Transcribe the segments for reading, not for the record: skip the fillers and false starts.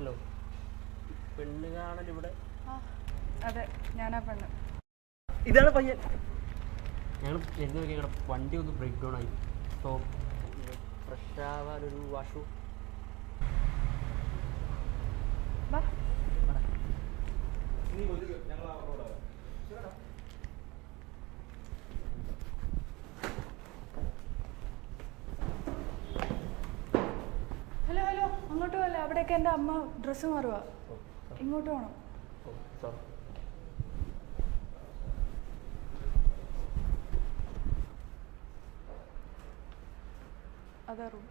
Hello, പെണ്ണ് കാണൽ ഇവിടെ? അതെ, ഞാനാ പെണ്ണ്. ഇതാണ് പയ്യൻ. ഞങ്ങൾ എന്ന് ഞങ്ങളുടെ വണ്ടി ഒന്ന് ബ്രേക്ക് ഡൗൺ ആയി. സോ ഫ്രഷ് ആവാനൊരു വാഷു. ഹലോ ഹലോ, അങ്ങോട്ട് പോകല്ല. അവിടെയൊക്കെ എൻ്റെ അമ്മ ഡ്രസ്സ് മാറുക. ഇങ്ങോട്ട് പോകണം. അതാ റൂം.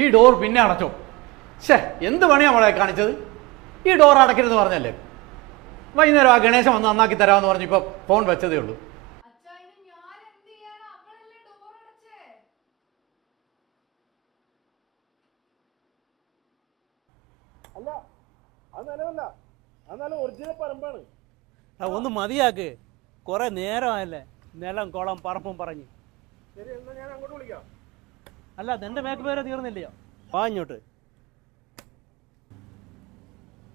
ഈ ഡോർ പിന്നെ അടച്ചോ? ഷേ, എന്ത് പണിയാ മോളെ കാണിച്ചത്? ഈ ഡോർ അടയ്ക്കരുതെന്ന് പറഞ്ഞല്ലേ? വൈകുന്നേരം ആ ഗണേശൻ വന്ന് നന്നാക്കി തരാമെന്ന് പറഞ്ഞ് ഇപ്പോൾ ഫോൺ വെച്ചതേ ഉള്ളൂ. അല്ല, അത് നിലമല്ല, അത് നല്ല ഒറിജിനൽ പറമ്പാണ്. ഒന്ന് മതിയാക്ക്, കുറെ നേരമായല്ലേ നിലം കുളം പറമ്പും പറഞ്ഞ്. ശരി, എന്നാ ഞാൻ അങ്ങോട്ട് വിളിക്കാം. അല്ല, നിന്റെ മേക്ക് പേരെ തീർന്നില്ലയോ? വാ ഇങ്ങോട്ട്.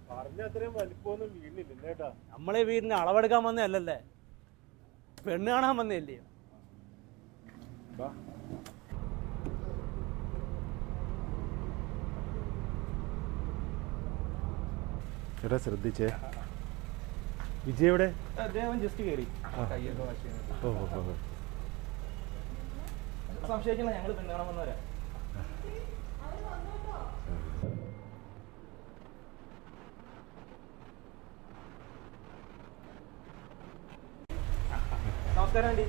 പറഞ്ഞ അത്രയും വലിപ്പമൊന്നും വീടിനില്ല കേട്ടാ. നമ്മളെ വീടിന് അളവെടുക്കാൻ വന്നതല്ലല്ലേ, പെണ്ണ് കാണാൻ വന്നതല്ലയോ? ചേട്ടാ ശ്രദ്ധിച്ചേ. വിജയ് എവിടെ? അദ്ദേഹം ജസ്റ്റ് കയറി കയ്യൊക്കെ വാഷ് ചെയ്യുന്നത്. സംശയിക്കുന്ന ഞങ്ങൾ പെണ്ണുകാണാൻ വന്നവരാ. നമസ്കാരം ആൻറ്റി.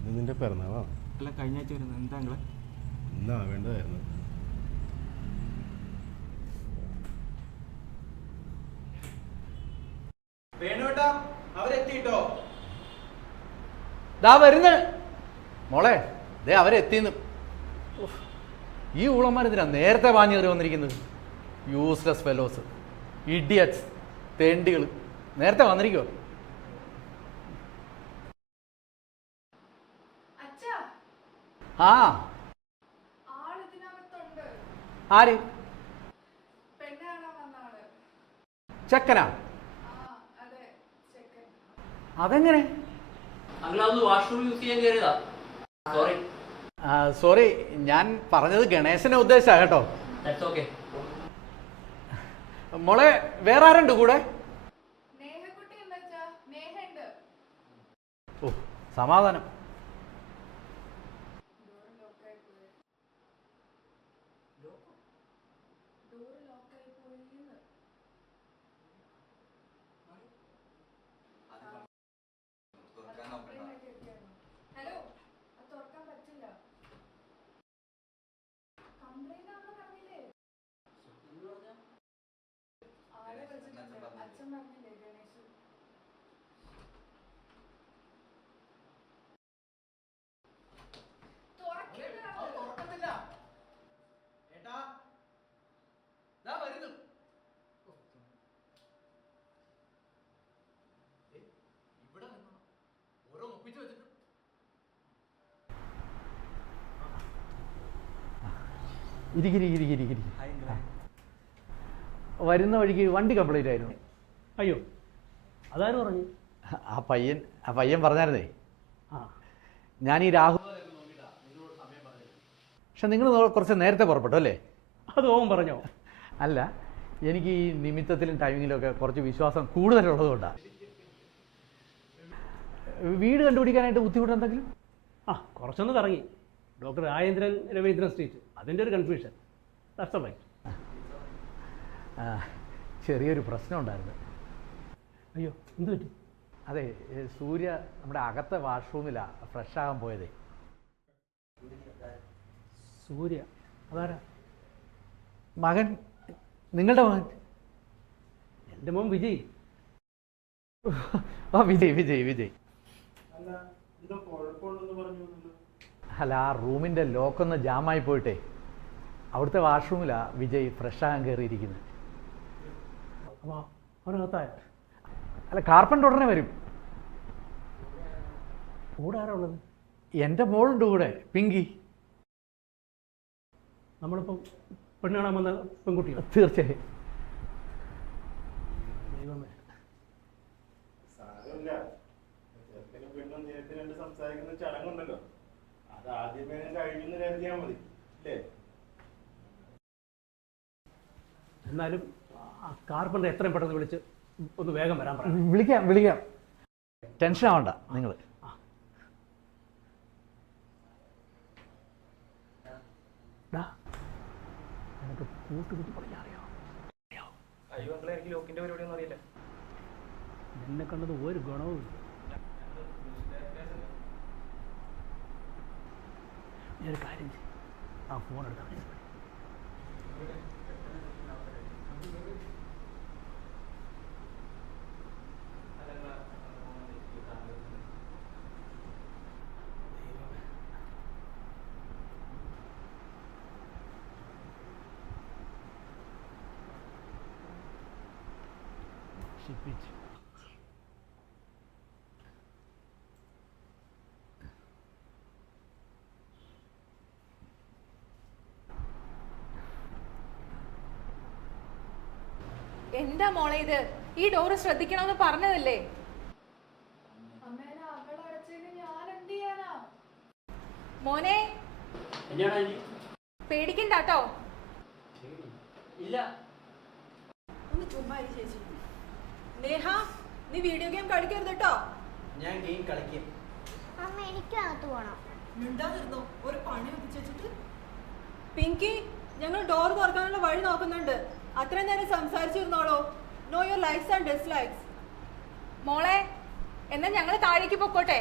ഇത് നിന്റെ പിറന്നാളാണ്? അല്ല, കഴിഞ്ഞ ആഴ്ച വരുന്നത്. എന്താ നിങ്ങളെ? ഇന്നാ വേണ്ടതായിരുന്നു. അവരെത്തിട്ടോ? ദാ വരുന്ന മോളെ, ദേ അവരെത്തിന്ന്. ഈ ഊളന്മാരെന്തിനാ നേരത്തെ പാഞ്ഞു കയറി വന്നിരിക്കുന്നത്? യൂസ്ലെസ് ഫെലോസ്, ഇഡിയറ്റ്സ്, തെണ്ടികൾ നേരത്തെ വന്നിരിക്കുവോ? ആ, ആര്? ചെക്കനാ? അതെങ്ങനെ? സോറി, ഞാൻ പറഞ്ഞത് ഗണേശനെ ഉദ്ദേശിച്ചാ കേട്ടോ. മോളെ, വേറെ ആരുണ്ട് കൂടെ? ഓ, സമാധാനം. ഇരിക്കിരി. വരുന്ന വഴിക്ക് വണ്ടി കംപ്ലൈന്റ് ആയിരുന്നു. അയ്യോ, അതാരും പറഞ്ഞു? ആ പയ്യൻ പറഞ്ഞായിരുന്നേ. ഞാൻ ഈ രാഹുൽ, പക്ഷെ നിങ്ങൾ കുറച്ച് നേരത്തെ പുറപ്പെട്ടു അല്ലേ? അത് ഓൻ പറഞ്ഞോ? അല്ല, എനിക്ക് ഈ നിമിത്തത്തിലും ടൈമിങ്ങിലും ഒക്കെ കുറച്ച് വിശ്വാസം കൂടുതലുള്ളത് കൊണ്ടാണ്. വീട് കണ്ടുപിടിക്കാനായിട്ട് ബുദ്ധിമുട്ട് എന്തെങ്കിലും? കുറച്ചൊന്ന് കറങ്ങി. ഡോക്ടർ രാജേന്ദ്രൻ രവീന്ദ്രൻ സ്ട്രീറ്റ്, അതിൻ്റെ ഒരു കൺഫ്യൂഷൻ. ചെറിയൊരു പ്രശ്നം ഉണ്ടായിരുന്നു. അയ്യോ, എന്ത് പറ്റി? അതെ സൂര്യ നമ്മുടെ അകത്തെ വാഷ്റൂമിലാണ് ഫ്രഷ് ആകാൻ പോയതേ. സൂര്യ അതാരാ? മകൻ, നിങ്ങളുടെ മകൻ. എൻ്റെ മോൻ വിജയ്. ആ വിജയ് വിജയ് വിജയ്. അല്ല എന്തോ കുഴപ്പമുണ്ടെന്ന് പറഞ്ഞു. അല്ല ആ റൂമിൻ്റെ ലോക്കൊന്ന് ജാമായി പോയിട്ടേ അവിടുത്തെ വാഷ്റൂമിലാണ് വിജയ് ഫ്രഷ് ആകാൻ കയറിയിരിക്കുന്നത്. അപ്പോൾ അവനകത്തായ? അല്ല കാർപ്പൻ്റർ ഉടനെ വരും. കൂടെ ആരാ ഉള്ളത്? എൻ്റെ മോളുണ്ട് കൂടെ, പിങ്കി. നമ്മളിപ്പം പെണ്ണ് കാണാൻ വന്ന പെൺകുട്ടിയോ? തീർച്ചയായും. ദൈവമേ. സാരമില്ല, ചെറുക്കനും പെണ്ണും നേരത്തെ രണ്ട് സംസാരിക്കുന്ന ചടങ്ങുണ്ടല്ലോ, അത് ആദ്യമേ കഴിഞ്ഞെന്ന് കരുതിയാൽ മതി അല്ലേ? എന്നാലും ആ കാർപ്പൻ്റർ എത്രയും പെട്ടെന്ന് വിളിച്ച് ഒന്ന് വേഗം വരാൻ പറയാം. വിളിക്കാം വിളിക്കാം, ടെൻഷൻ ആവണ്ട നിങ്ങൾ. എനിക്ക് കൂട്ടുകുത്തി പറഞ്ഞാൽ അറിയാം. അയ്യോ അങ്ങളെ എനിക്ക് ലോക്കിന്റെ പരിപാടിയൊന്നും അറിയില്ല. എന്നെ കണ്ടത് ഒരു ഗുണവും ഇല്ല. ഞാനൊരു കാര്യം ചെയ്യും, ആ ഫോൺ എടുത്താൽ മതി. ഷിപ്പിച്ച് എന്താ മോളെ ഇത്? ഈ ഡോറ് ശ്രദ്ധിക്കണമെന്ന് പറഞ്ഞതല്ലേ? അമ്മേനെ അവളെ അടച്ചേക്ക് ഞാൻ എന്ത് ചെയ്യാനാ? മോനെ പേടിക്കണ്ടാട്ടോ. ഇല്ല. ഒന്ന് ചുമ്മാ ഇരി ചേച്ചി. നേഹ, നീ വീഡിയോ ഗെയിം കളിക്കരുത് കേട്ടോ. ഞാൻ ഗെയിം കളിക്കും. അമ്മ എനിക്ക് അകത്ത് പോണം. മിണ്ടാതിരുന്നോ, ഒരു പണി ഒപ്പിച്ചിട്ട്. പിങ്കി, ഞങ്ങൾ ഡോർ തുറക്കാനുള്ള വഴി നോക്കുന്നുണ്ട്. അത്രയും നേരം സംസാരിച്ചിരുന്നോളൂ. Know your likes and dislikes. മോളെ, എന്നാ ഞങ്ങൾ താഴേക്ക് പൊക്കോട്ടെ?